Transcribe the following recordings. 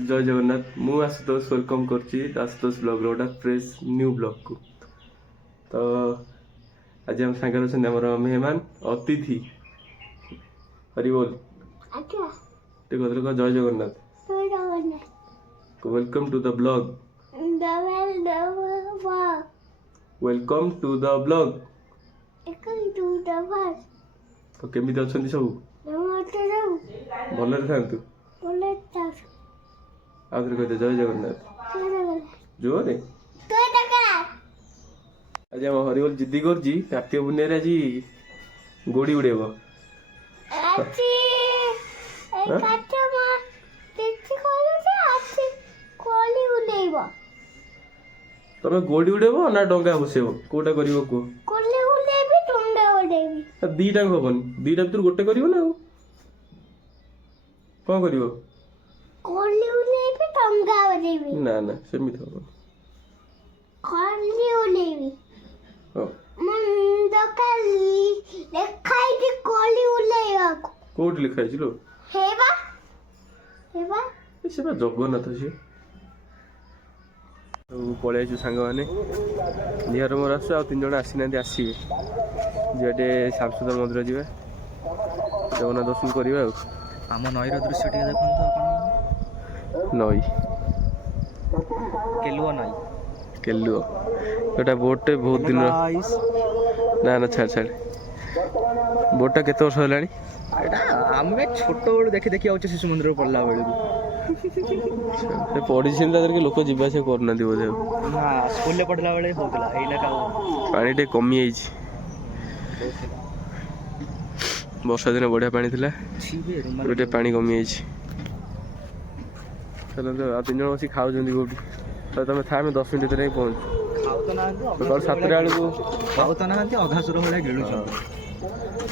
जय जगन्नाथ मु आशुतोष वेलकम करछि आशुतोष ब्लॉग रोटा फ्रेश न्यू ब्लॉग को। तो आज हम सागर अछन हमर मेहमान अतिथि हरि बोल अच्छा ठीक है को जय Jagannath welcome to the blog welcome to the blog. तो केमिति अछंती सब भलरे थांतु आउथरे कहते जय जगन्नाथ जोरे आज हम हरिबोल जिद्दी करछि कार्तिक पुण्य आज गोड़ी उड़ेब तमे गोड़ी उड़ेब ना डंगा बसेब कोटा करिवो को दीटा हबनी दीटा भीतर गोटे करिवो ना कौन करिवो ना ना सेमिति हबनी कोठी लिखा है लो से बा जगन्नाथ से तो पळै छु सांग माने निहार मोर आसु आ 3 जण आसी नांती आसीबे जेटे शामसुंदर मंदिर जिवे जगन्नाथ दर्शन करिवे आम नईर दृश्य टे देखो तो आपण नई केलुआ नई केलुओ एटा बोट बहुत दिन ना ना छाड़ छाड़ बोटा केते वर्ष होलानी एटा आमे छोट बेलू देखि देखि आउछ शिशु मंदिर पड़ला बेलू से पड़ी चिंता करके लोक जीवा से करना बोधे ना स्कूल ले पढ़ला बेले होतला एइना का पानी टे कमी आइछि वर्षा दिन बढ़िया पानी थिला गोटे पानी कमी आइछि चलो तो आ 3 जण बसी खाउ जंदी गोटी तो तमे था में 10 मिनिट रे पहुंच खाउ तो ना सकाल 7 टा को खाउ तो ना अधा सुर होला गेलु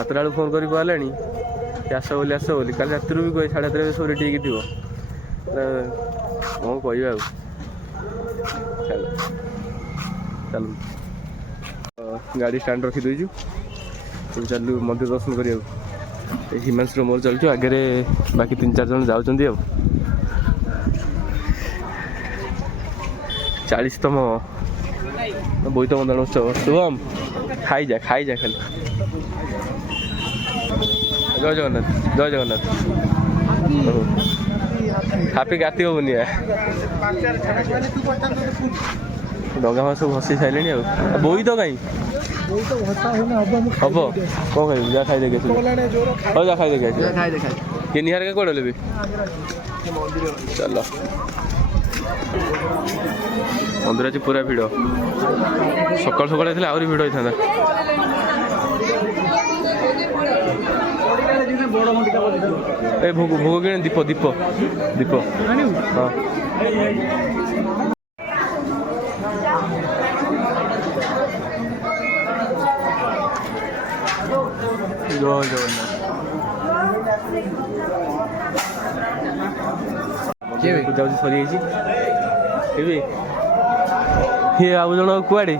7 टा फोन करी कहलानी आस बोली काल रात भी कहे 7:30 सोरी टी थी कौन कह चलो चलो गाड़ी स्टैंड रखी देचु चलू मंदिर दर्शन करा हिमांशु मोर चलचु आगे बाकी 3-4 जन जाऊँ 40तम बोईत बंदन उत्सव शुभम खाई जा खाली जय जगन्नाथ हापी कार्तिक पुनिया डंगा मास भसी सारे बोई तो कहीं हम कौन खाई जा खाई देखे जा खाई देखे कि निहार के कौन लेबी चलो मंदिर आज पूरा भिड़ सकाल सकाल आहरी भिड़ होता ए भोग भोग कि दीप दीप दीप हाँ जय जगन्नाथ पूजा सरी ये आउ जन कुआड़े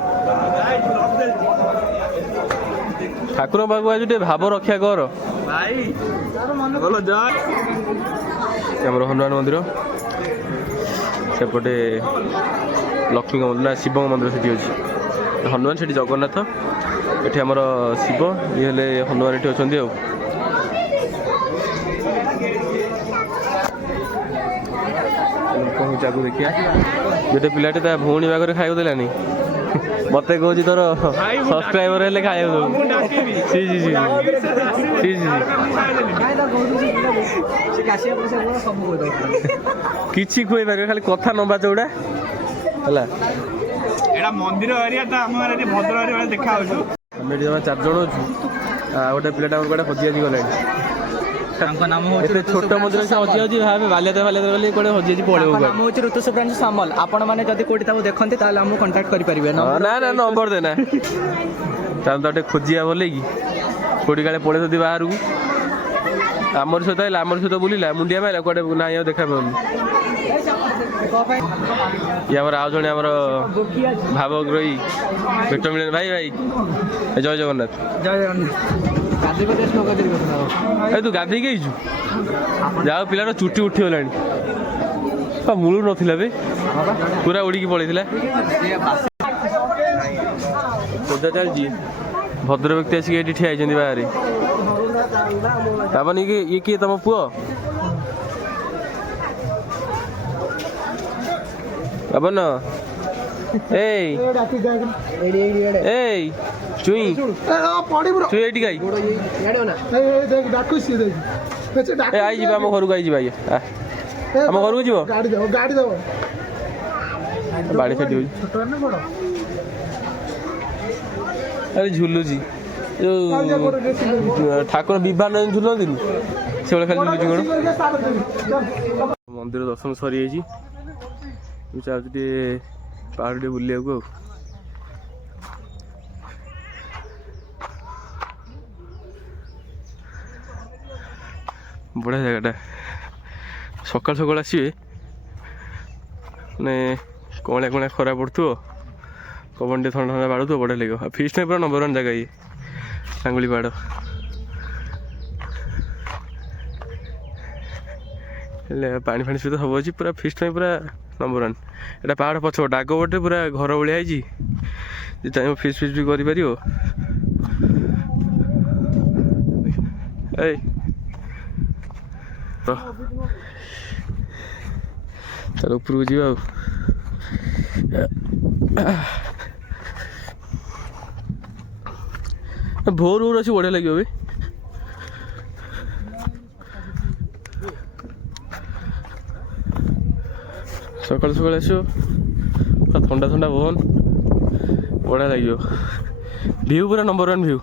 ठाकुर पाक आज भाव रक्षा कर हनुमान मंदिर सेपटे लक्ष्मी मंदिर ना शिव मंदिर से अच्छी हनुमान से जगन्नाथ ये आमर शिव ये हनुमान ये अच्छा कौन आगे देखिए गोटे पिलाटे ता भौणी बागर खाई देलानी मत कौच तोर सब्सक्राइबर हेल्ले किसी खुई पार खाली कथा नंबा चौड़ा है मंदिर एरिया भद्र एरिया देखा आम 4 जन अच्छु गोटे पिलाटा गोटे हजियाजी गलानी नाम छोट मंदिर से हजी भावे बाल्यादा गली कौन हजी पड़े नाम हूँ ऋतुसुप्रांशु सामल आपण मैंने जब कौटी देखते आमको कंटाक्ट करेंगे ना ना नंबर देना तो खोजिया बोले कि कौटी काले पड़े थी बाहर को आमर सहित बुला मुंडिया मारा कौटे ना देखा पाऊनी ये आउ जड़े आमर भावग्रही भेट मिलन भाई भाई जय जगन्नाथ जय जगन्नाथ तू गाधे जा पिलार चुटी उठी गलानी ମୂଳୁ ନଥିଲା ବେ ପୁରା ଉଡ଼ିକି ପଳେଇଥିଲା। ଖୋଜା ଚାଲିଛି ଭଦ୍ର ବ୍ୟକ୍ତି ଆସିକି ଏଠି ଠିଆ ହେଇଛନ୍ତି ବାହାରେ। ବାବା ଇଏ କିଏ ତମ ପୁଅ? ବାବନ ଏଇ ଏଇ ଚୁଇଁ ଚୁଇଁ ଏଇଠି ଗାଇ ଏ ଆଇ ଯିବା ଆମ ଘରକୁ ଆଇ ଯିବା ଇଏ ଆମ ଘରକୁ ଯିବ ବାଡ଼ି ଫାଟି ହଉଛି ଆରେ ଝୁଲୁଛି ଯୋଉ ଠାକୁର ବିଭାନ ଝୁଲନ୍ତିନି ସେଭଳିଆ ଖାଲି ଝୁଲୁଛି କଣ। ମନ୍ଦିର ଦର୍ଶନ ସରିଯାଇଛି ମୁଁ ଚାହୁଁଛି ଟିକେ ପାହାଡ଼ ଟିକେ ବୁଲିବାକୁ ଆଉ। ବଢ଼ିଆ ଜାଗାଟା ସକାଳୁ ସକାଳୁ ଆସିବେ ମାନେ କଅଁଳିଆ କଅଁଳିଆ ଖରା ପଡ଼ୁଥିବ ପବନ ଟିକେ ଥଣ୍ଡା ଥଣ୍ଡା ବାଡ଼ୁଥିବ ବଢ଼ିଆ ଲାଗିବ। ଆଉ ଫିଷ୍ଟ ପାଇଁ ପୁରା ନମ୍ବର 1 ଜାଗା ଇଏ ସାଙ୍ଗୁଳି ପାହାଡ଼। ହେଲେ ପାଣି ଫାଣି ସୁବିଧା ସବୁ ଅଛି ପୁରା ଫିଷ୍ଟ ପାଇଁ ପୁରା ନମ୍ବର 1। ଏଇଟା ପାହାଡ଼ ପଛପଟେ ଆଗ ପଟେ ପୁରା ଘର ଭଳିଆ ହେଇଛି ଯେ ଚାହିଁବ ଫିଷ୍ଟ ବି କରିପାରିବ। ଏଇ ତାହେଲେ ଉପରକୁ ଯିବା ଆଉ। ଭୋର ଭୋର ଅଛି ବଢ଼ିଆ ଲାଗିବ ବି। ସକାଳୁ ସକାଳୁ ଆସିବ ପୁରା ଥଣ୍ଡା ଥଣ୍ଡା ପବନ ବଢ଼ିଆ ଲାଗିବ। ଭିଉ ପୁରା ନମ୍ବର 1 ଭିଉ।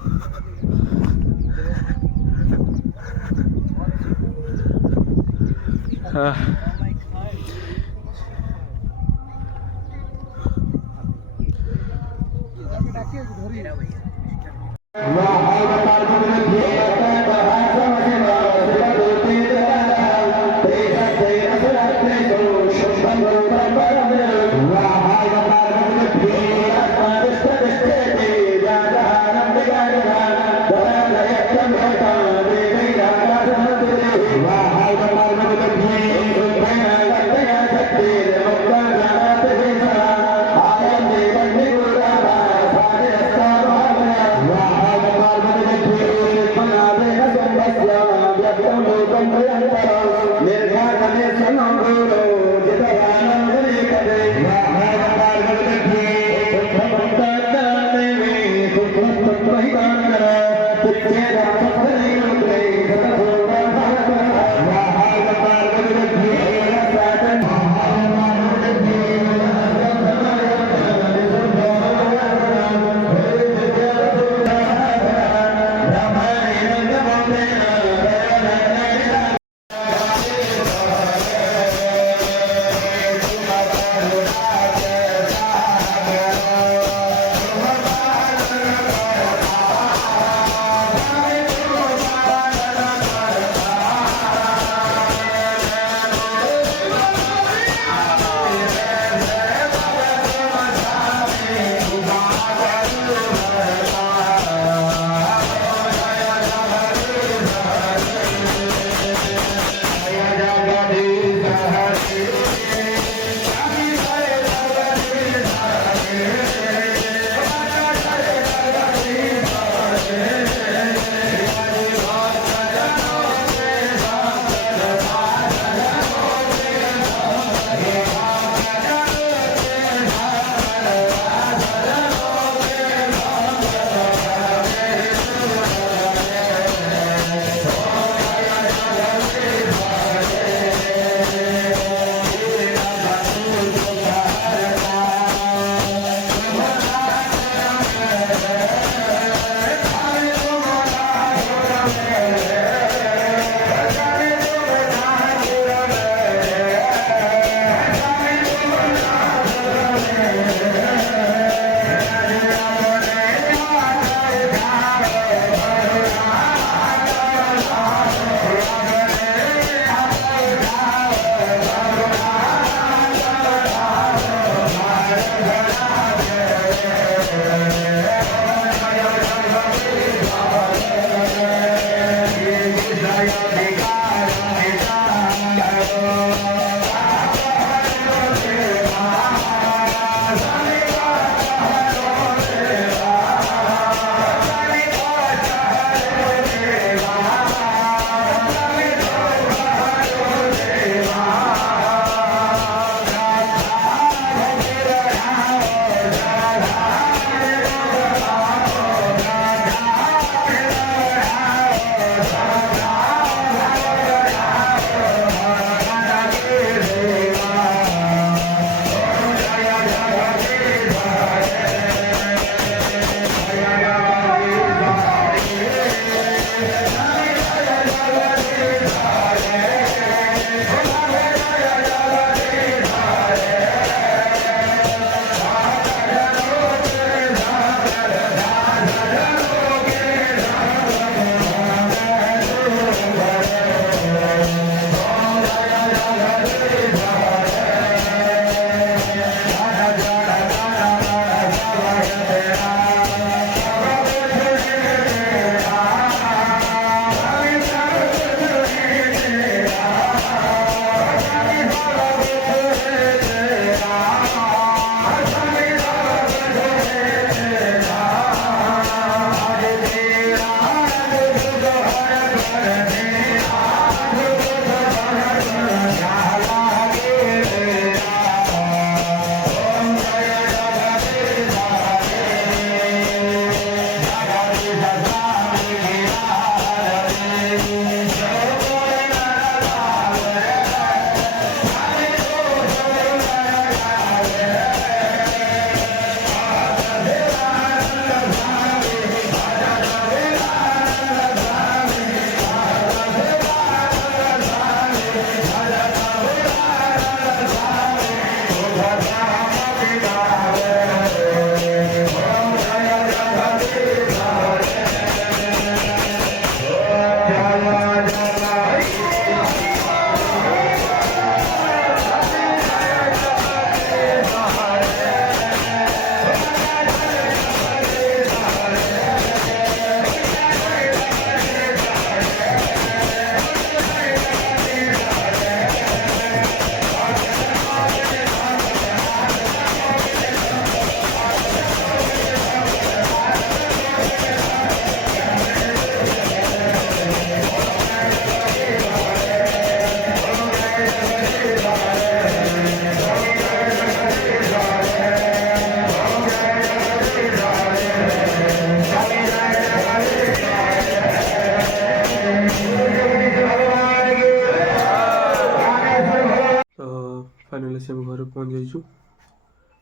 ଫାଇନାଲି ସେ ଆମ ଘରେ ପହଞ୍ଚି ଯାଇଛୁ।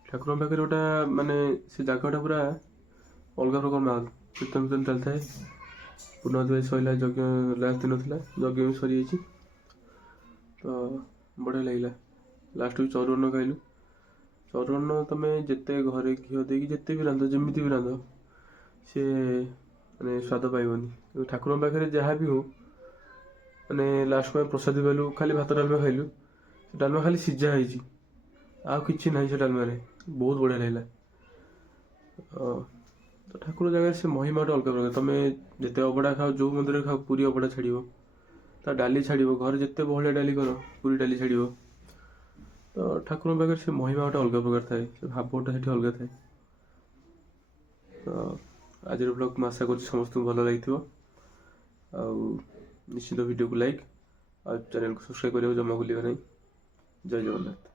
ଠାକୁରଙ୍କ ପାଖରେ ଗୋଟା ମାନେ ସେ ଜାଗାଟା ପୁରା ଅଲଗା ପ୍ରକାର ମାହୋଲ, କୀର୍ତ୍ତନ ଫୀର୍ତ୍ତନ ଚାଲିଥାଏ। ପୂର୍ଣ୍ଣାହୁତି ସରିଲା, ଯଜ୍ଞ ଲାଷ୍ଟ ଦିନ ଥିଲା, ଯଜ୍ଞ ବି ସରିଯାଇଛି। ତ ବଢ଼ିଆ ଲାଗିଲା। ଲାଷ୍ଟକୁ ଚରୁଅନ୍ନ ଖାଇଲୁ। ଚରୁଅନ୍ନ ତମେ ଯେତେ ଘରେ ଘିଅ ଦେଇକି ଯେତେ ବି ରାନ୍ଧ, ଯେମିତି ବି ରାନ୍ଧ, ସେ ମାନେ ସ୍ୱାଦ ପାଇବନି। କିନ୍ତୁ ଠାକୁରଙ୍କ ପାଖରେ ଯାହା ବି ହଉ, ମାନେ ଲାଷ୍ଟ ପାଇଁ ପ୍ରସାଦ ପାଇଲୁ, ଖାଲି ଭାତ ଡାଲମା ଖାଇଲୁ। ସେ ଡାଲମା ଖାଲି ସିଝା ହେଇଛି, ଆଉ କିଛି ନାହିଁ ସେ ଡାଲମାରେ। ବହୁତ ବଢ଼ିଆ ଲାଗିଲା। ତ ଠାକୁର ଜାଗାରେ ସେ ମହିମା ଗୋଟେ ଅଲଗା ପ୍ରକାର। ତମେ ଯେତେ ଅବଢ଼ା ଖାଅ, ଯୋଉ ମନ୍ଦିରରେ ଖାଅ, ପୁରୀ ଅବଢ଼ା ଛାଡ଼ିବ, ତା ଡାଲି ଛାଡ଼ିବ। ଘରେ ଯେତେ ବହଳିଆ ଡାଲି କର, ପୁରୀ ଡାଲି ଛାଡ଼ିବ। ତ ଠାକୁରଙ୍କ ପାଖରେ ସେ ମହିମା ଗୋଟେ ଅଲଗା ପ୍ରକାର ଥାଏ, ସେ ଭାବଟା ସେଠି ଅଲଗା ଥାଏ। ତ ଆଜିର ବ୍ଲଗ୍ ମୁଁ ଆଶା କରୁଛି ସମସ୍ତଙ୍କୁ ଭଲ ଲାଗିଥିବ। ଆଉ ନିଶ୍ଚିତ ଭିଡ଼ିଓକୁ ଲାଇକ୍ ଆଉ ଚ୍ୟାନେଲକୁ ସବସ୍କ୍ରାଇବ୍ କରିବାକୁ ଜମା ଭୁଲିବେ ନାହିଁ। ଜୟ ଜଗନ୍ନାଥ।